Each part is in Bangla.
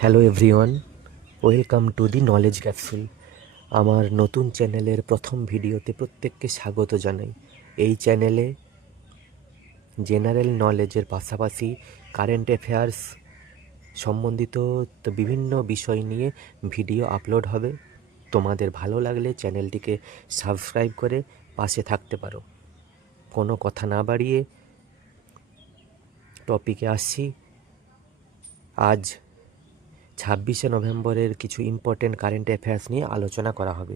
Hello everyone, welcome to the knowledge capsule. আমার নতুন চ্যানেলের প্রথম ভিডিওতে প্রত্যেককে স্বাগত জানাই। এই চ্যানেলে জেনারেল নলেজের পাশাপাশি কারেন্ট অ্যাফেয়ার্স সম্বন্ধিত বিভিন্ন বিষয় নিয়ে ভিডিও আপলোড হবে। তোমাদের ভালো লাগলে চ্যানেলটিকে সাবস্ক্রাইব করে পাশে থাকতে পারো। কোনো কথা না বাড়িয়ে টপিকে আসছি। আজ 26শে নভেম্বরের কিছু ইম্পর্টেন্ট কারেন্ট অ্যাফেয়ার্স নিয়ে আলোচনা করা হবে।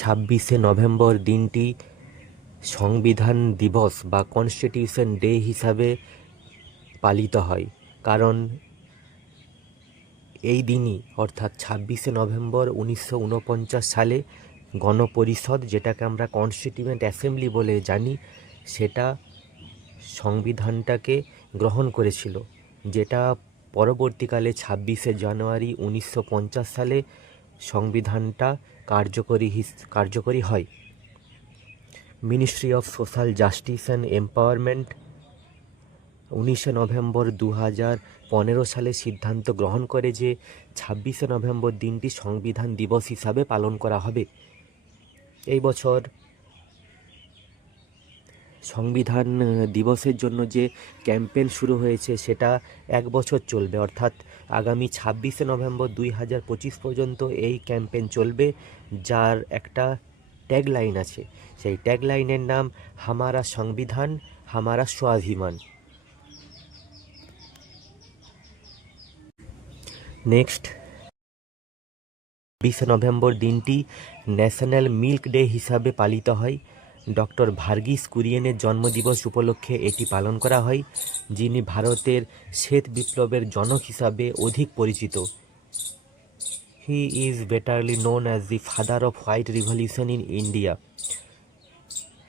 26শে নভেম্বর দিনটি সংবিধান দিবস বা কনস্টিটিউশন ডে হিসাবে পালিত হয়, কারণ এই দিনই অর্থাৎ 26শে নভেম্বর 1949 সালে গণপরিষদ, যেটাকে আমরা কনস্টিটিউয়েন্ট অ্যাসেম্বলি বলে জানি, সেটা সংবিধানটাকে গ্রহণ করেছিল, যেটা পরবর্তীকালে 26শে জানুয়ারি 1950 সালে সংবিধানটা কার্যকরী হয়। Ministry of social justice and empowerment 19শে নভেম্বর 2015 সালে সিদ্ধান্ত গ্রহণ করে যে 26শে নভেম্বর দিনটি সংবিধান দিবস হিসাবে পালন করা হবে। এই বছর সংবিধান দিবসের জন্য যে ক্যাম্পেইন শুরু হয়েছে সেটা 1 বছর চলবে, অর্থাৎ আগামী 26শে নভেম্বর 2025 পর্যন্ত এই ক্যাম্পেইন চলবে, যার একটা ট্যাগলাইন আছে। সেই ট্যাগলাইনের নাম হামারা সংবিধান হামারা স্বাভিমান। নেক্সট, 20শে নভেম্বর দিনটি ন্যাশনাল মিল্ক ডে হিসাবে পালিত হয়। ডক্টর ভার্গিস কুরিয়েনের জন্মদিবস উপলক্ষে এটি পালন করা হয়, যিনি ভারতের শ্বেত বিপ্লবের জনক হিসাবে অধিক পরিচিত। He is betterly known as the father of white revolution in India.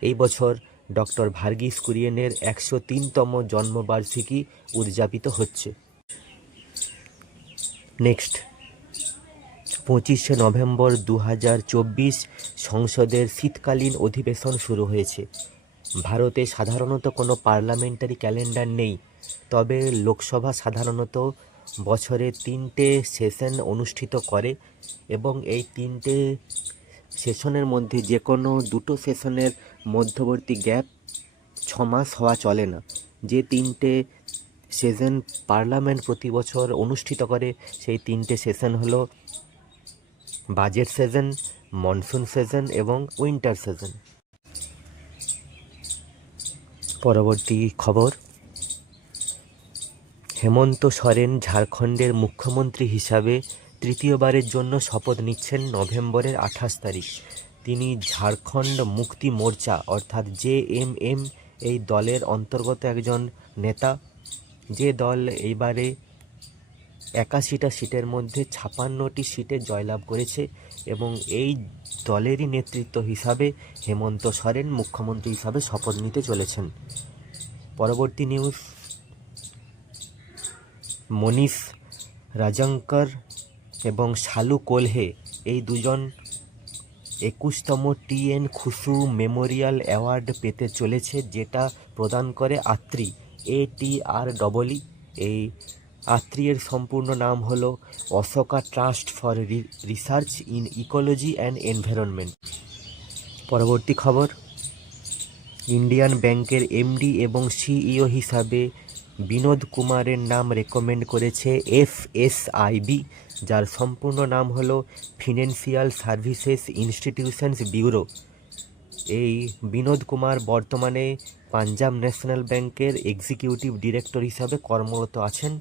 এই বছর ডক্টর ভার্গিস কুরিয়েনের 103তম জন্মবার্ষিকী উদযাপিত হচ্ছে। নেক্সট, 25শে নভেম্বর 2024 সংসদের শীতকালীন অধিবেশন শুরু হয়েছে। ভারতে সাধারণত কোনো পার্লামেন্টারি ক্যালেন্ডার নেই, তবে লোকসভা সাধারণত বছরে 3টে সেশন অনুষ্ঠিত করে এবং এই 3টে সেশনের মধ্যে যে কোনো 2টো সেশনের মধ্যবর্তী গ্যাপ 6 মাস হওয়া চলে না। যে 3টে সেশন পার্লামেন্ট প্রতি বছর অনুষ্ঠিত করে সেই 3টে সেশন হলো বাজেট সেশন, মনসুন সেশন এবং উইন্টার সেশন। পরবর্তী খবর, হেমন্ত সোরেন ঝাড়খণ্ডের মুখ্যমন্ত্রী হিসাবে তৃতীয়বারের জন্য শপথ নিচ্ছেন নভেম্বরের 28 তারিখ। তিনি ঝাড়খণ্ড মুক্তি মোর্চা অর্থাৎ JMM এই দলের অন্তর্গত একজন নেতা, যে দল এইবারে 81টা সিটের মধ্যে 56টি সিটে জয়লাভ করেছে এবং এই দলেরই নেতৃত্ব হিসাবে হেমন্ত সোরেন মুখ্যমন্ত্রী হিসাবে শপথ নিতে চলেছেন। পরবর্তী নিউজ, মনীষ রাজঙ্কর এবং শালু কোলহে এই দুজন 21তম TN খুশু মেমোরিয়াল অ্যাওয়ার্ড পেতে চলেছে, যেটা প্রদান করে আত্রি, ATREE। এই আত্রি এর সম্পূর্ণ নাম হলো Ashoka trust for research in ecology and environment. পরবর্তী খবর, ইন্ডিয়ান ব্যাংকের MD এবং CEO হিসাবে বিনোদ কুমারের নাম রেকমেন্ড করেছে FSIB, যার সম্পূর্ণ নাম হলো ফিনান্সিয়াল সার্ভিসেস ইনস্টিটিউশনস ব্যুরো। এই বিনোদ কুমার বর্তমানে পাঞ্জাব ন্যাশনাল ব্যাংকের এক্সিকিউটিভ ডিরেক্টর হিসাবে কর্মরত আছেন,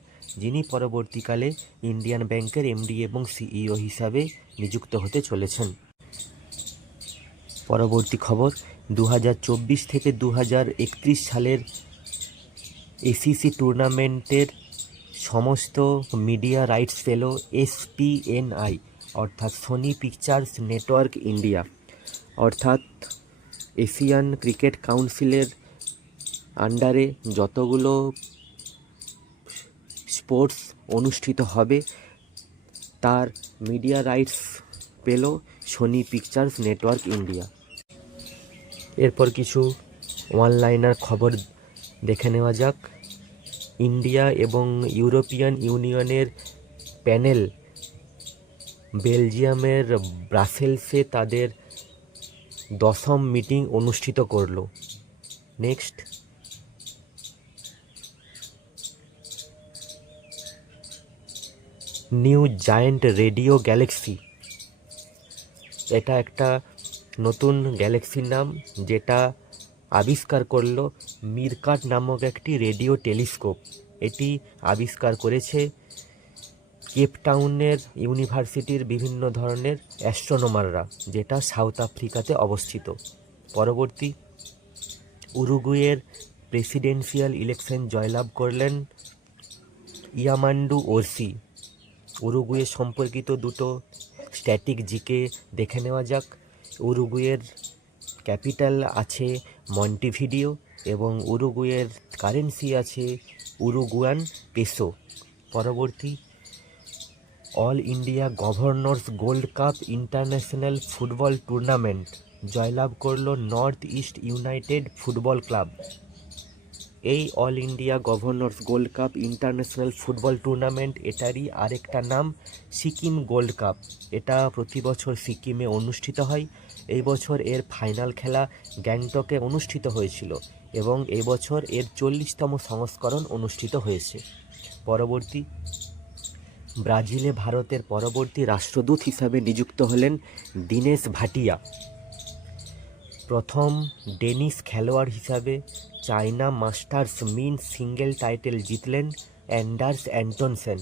যিনি পরবর্তীকালে ইন্ডিয়ান ব্যাংকের MD এবং CEO হিসাবে নিযুক্ত হতে চলেছেন। পরবর্তী খবর, 2024 থেকে 2031 সালের ACC টুর্নামেন্টের সমস্ত মিডিয়া রাইটস পেল SPNI অর্থাৎ সোনি পিকচার্স নেটওয়ার্ক ইন্ডিয়া, অর্থাৎ এশিয়ান ক্রিকেট কাউন্সিলের আন্ডারে যতগুলো স্পোর্টস অনুষ্ঠিত হবে তার মিডিয়া রাইটস পেল সোনি পিকচার্স নেটওয়ার্ক ইন্ডিয়া। এরপর কিছু অনলাইনার খবর দেখে নেওয়া যাক। ইন্ডিয়া এবং ইউরোপিয়ান ইউনিয়নের প্যানেল বেলজিয়ামের ব্রাসেলসে তাদের 10ম মিটিং অনুষ্ঠিত করল। Next, new giant radio Galaxy, এটা একটা নতুন গ্যালাক্সির নাম, যেটা আবিষ্কার করলো মিরকাট নামক একটি রেডিও টেলিস্কোপ। এটি আবিষ্কার করেছে কেপটাউনের ইউনিভার্সিটির বিভিন্ন ধরনের অ্যাস্ট্রোনমাররা, যেটা সাউথ আফ্রিকাতে অবস্থিত। পরবর্তী, উরুগুয়ের প্রেসিডেন্সিয়াল ইলেকশন জয়লাভ করলেন ইয়ামান্ডু ওরসি। উরুগুয়ে সম্পর্কিত দুটো স্ট্যাটিক জিকে দেখে নেওয়া যাক। উরুগুয়ের ক্যাপিটাল আছে মন্টিভিডিও এবং উরুগুয়ের কারেন্সি আছে উরুগুয়ান পেসো। পরবর্তী, All India Governors Gold Cup International Football Tournament জয়লাভ করলো North East United Football Club. এই All India Governors Gold Cup International Football Tournament, এটারই আরেকটা নাম সিকিম গোল্ড কাপ। এটা প্রতি বছর সিকিমে অনুষ্ঠিত হয়। এই বছর এর ফাইনাল খেলা গ্যাংটকে অনুষ্ঠিত হয়েছিল এবং এই বছর এর 40তম সংস্করণ অনুষ্ঠিত হয়েছে। পরবর্তী, ব্রাজিলে ভারতের পরবর্তী রাষ্ট্রদূত হিসাবে নিযুক্ত হলেন দীনেশ ভাটিয়া। প্রথম ডেনিশ খেলোয়াড় হিসাবে China Masters men's singles title জিতলেন Anders Antonsen.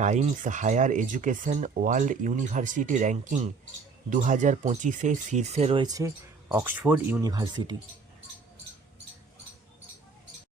Times Higher Education World University Ranking 2025-এ শীর্ষে রয়েছে অক্সফোর্ড ইউনিভার্সিটি।